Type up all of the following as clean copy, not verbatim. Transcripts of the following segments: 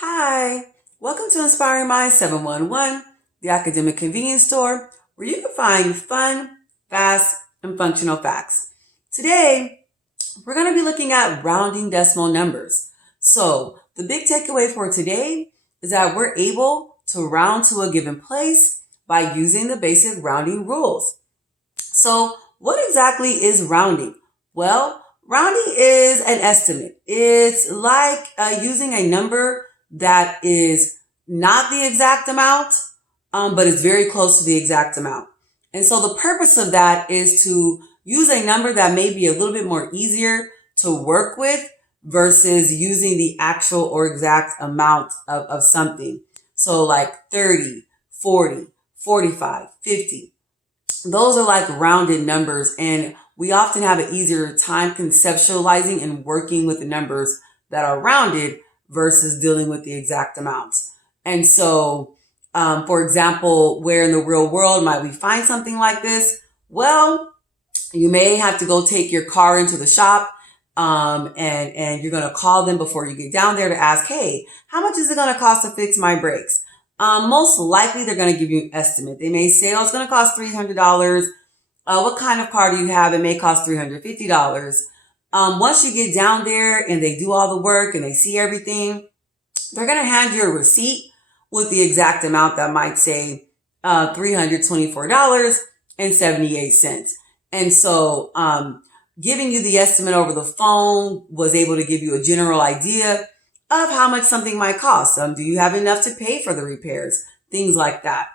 Hi, welcome to Inspiring Minds 711, the academic convenience store where you can find fun, fast, and functional facts. Today, we're going to be looking at rounding decimal numbers. So, the big takeaway for today is that we're able to round to a given place by using the basic rounding rules. So, what exactly is rounding? Well, rounding is an estimate. It's like using a number that is not the exact amount, but it's very close to the exact amount. And so the purpose of that is to use a number that may be a little bit more easier to work with versus using the actual or exact amount of something. So like 30, 40, 45, 50. Those are like rounded numbers, and we often have an easier time conceptualizing and working with the numbers that are rounded versus dealing with the exact amounts. And so, for example, where in the real world might we find something like this? Well, you may have to go take your car into the shop, and you're going to call them before you get down there to ask, hey, how much is it going to cost to fix my brakes? Most likely they're going to give you an estimate. They may say, oh, it's going to cost $300. What kind of car do you have? It may cost $350. Once you get down there and they do all the work and they see everything, they're going to hand you a receipt with the exact amount that might say $324.78. And so giving you the estimate over the phone was able to give you a general idea of how much something might cost. Do you have enough to pay for the repairs? Things like that.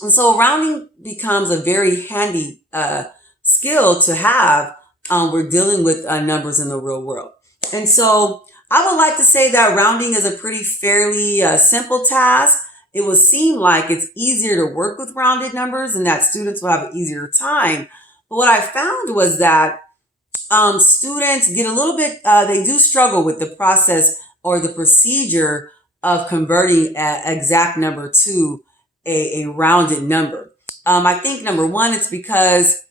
And so rounding becomes a very handy skill to have. We're dealing with numbers in the real world. And so I would like to say that rounding is a pretty fairly simple task. It would seem like it's easier to work with rounded numbers and that students will have an easier time. But what I found was that students get a little bit, they do struggle with the process or the procedure of converting an exact number to a rounded number. I think number one, it's because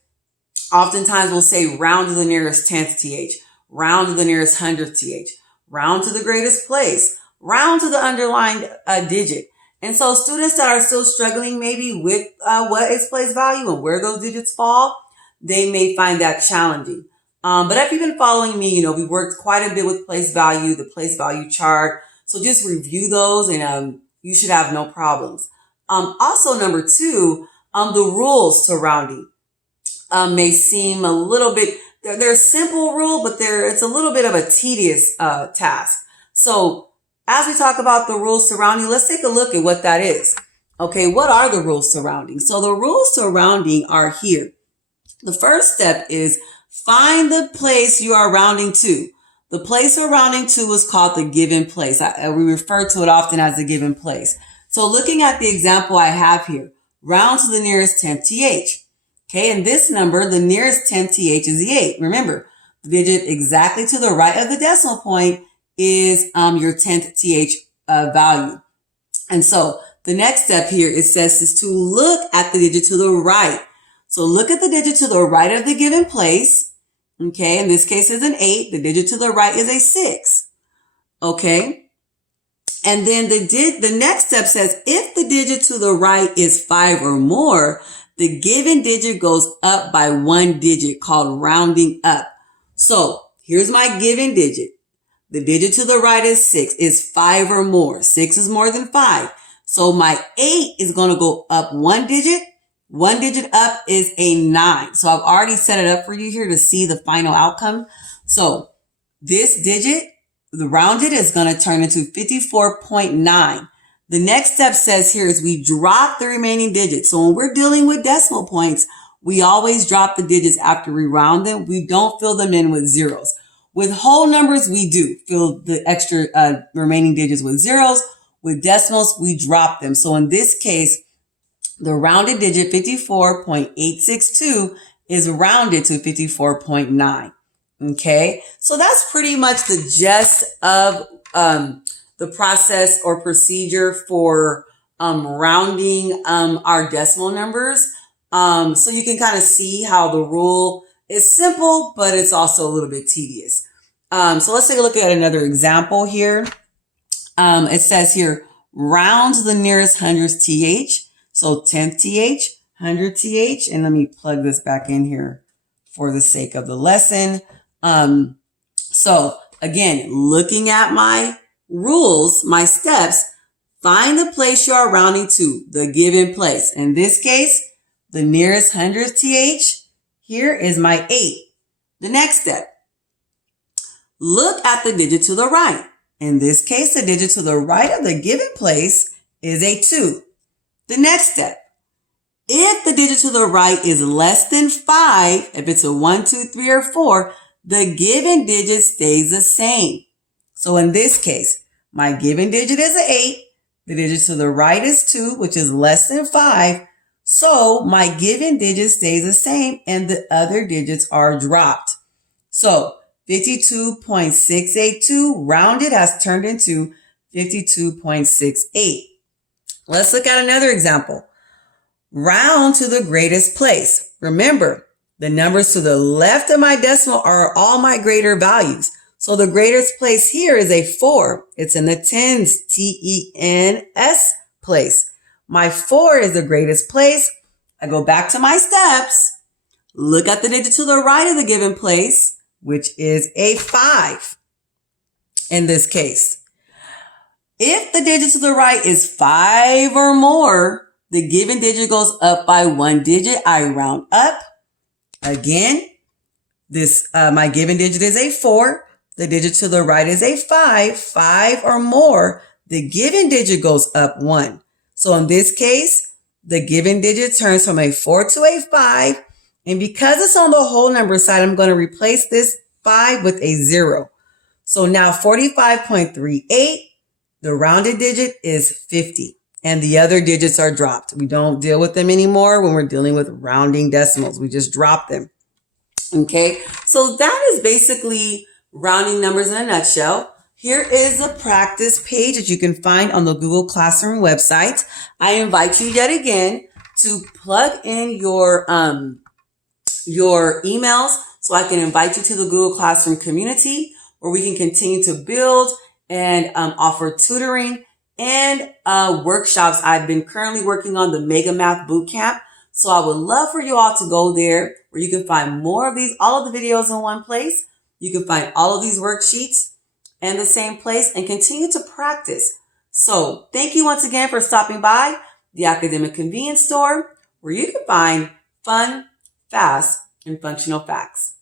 oftentimes we'll say round to the nearest 10th th, round to the nearest 100th th, round to the greatest place, round to the underlined digit. And so students that are still struggling maybe with what is place value and where those digits fall, they may find that challenging. But if you've been following me, we worked quite a bit with place value, the place value chart. So just review those and you should have no problems. Also, number two, the rules to rounding may seem a little bit, they're a simple rule, but it's a little bit of a tedious task. So as we talk about the rules surrounding, let's take a look at what that is. Okay, what are the rules surrounding? So the rules surrounding are here. The first step is find the place you are rounding to. The place we're rounding to is called the given place. We refer to it often as the given place. So looking at the example I have here, round to the nearest 10th th. Okay, and this number, the nearest 10th th is the 8. Remember, the digit exactly to the right of the decimal point is your 10th th value. And so the next step here, it says, is to look at the digit to the right. So look at the digit to the right of the given place. Okay, in this case is an 8. The digit to the right is a 6. Okay. And then the next step says, if the digit to the right is 5 or more, the given digit goes up by 1 digit, called rounding up. So here's my given digit. The digit to the right is 6, is 5 or more. 6 is more than 5. So my 8 is going to go up 1 digit. 1 digit up is a 9. So I've already set it up for you here to see the final outcome. So this digit, the rounded, is going to turn into 54.9. The next step says here is we drop the remaining digits. So when we're dealing with decimal points, we always drop the digits after we round them. We don't fill them in with zeros. With whole numbers, we do fill the extra remaining digits with zeros. With decimals, we drop them. So in this case, the rounded digit 54.862 is rounded to 54.9. Okay, so that's pretty much the gist of the process or procedure for rounding our decimal numbers. So you can kind of see how the rule is simple, but it's also a little bit tedious. So let's take a look at another example here. It says here, round to the nearest hundredth th. So 10th th, 100th th. And let me plug this back in here for the sake of the lesson. So again, looking at my rules, my steps, find the place you are rounding to, the given place. In this case, the nearest 100th th here is my 8. The next step, look at the digit to the right. In this case, the digit to the right of the given place is a 2. The next step, if the digit to the right is less than 5, if it's a 1, 2, 3, or 4, the given digit stays the same. So in this case, my given digit is an 8. The digit to the right is 2, which is less than 5. So my given digit stays the same and the other digits are dropped. So 52.682 rounded has turned into 52.68. Let's look at another example. Round to the greatest place. Remember, the numbers to the left of my decimal are all my greater values. So the greatest place here is a 4. It's in the tens, T-E-N-S place. My 4 is the greatest place. I go back to my steps. Look at the digit to the right of the given place, which is a 5 in this case. If the digit to the right is 5 or more, the given digit goes up by 1 digit. I round up. Again, my given digit is a 4. The digit to the right is a 5. 5 or more, the given digit goes up 1. So in this case, the given digit turns from a 4 to a 5. And because it's on the whole number side, I'm going to replace this 5 with a 0. So now 45.38, the rounded digit is 50. And the other digits are dropped. We don't deal with them anymore when we're dealing with rounding decimals. We just drop them. Okay, so that is basically rounding numbers in a nutshell. Here is a practice page that you can find on the Google Classroom website. I invite you yet again to plug in your emails so I can invite you to the Google Classroom community where we can continue to build and offer tutoring and workshops. I've been currently working on the Mega Math Bootcamp. So I would love for you all to go there where you can find more of these, all of the videos in one place. You can find all of these worksheets in the same place and continue to practice. So thank you once again for stopping by the Academic Convenience Store where you can find fun, fast, and functional facts.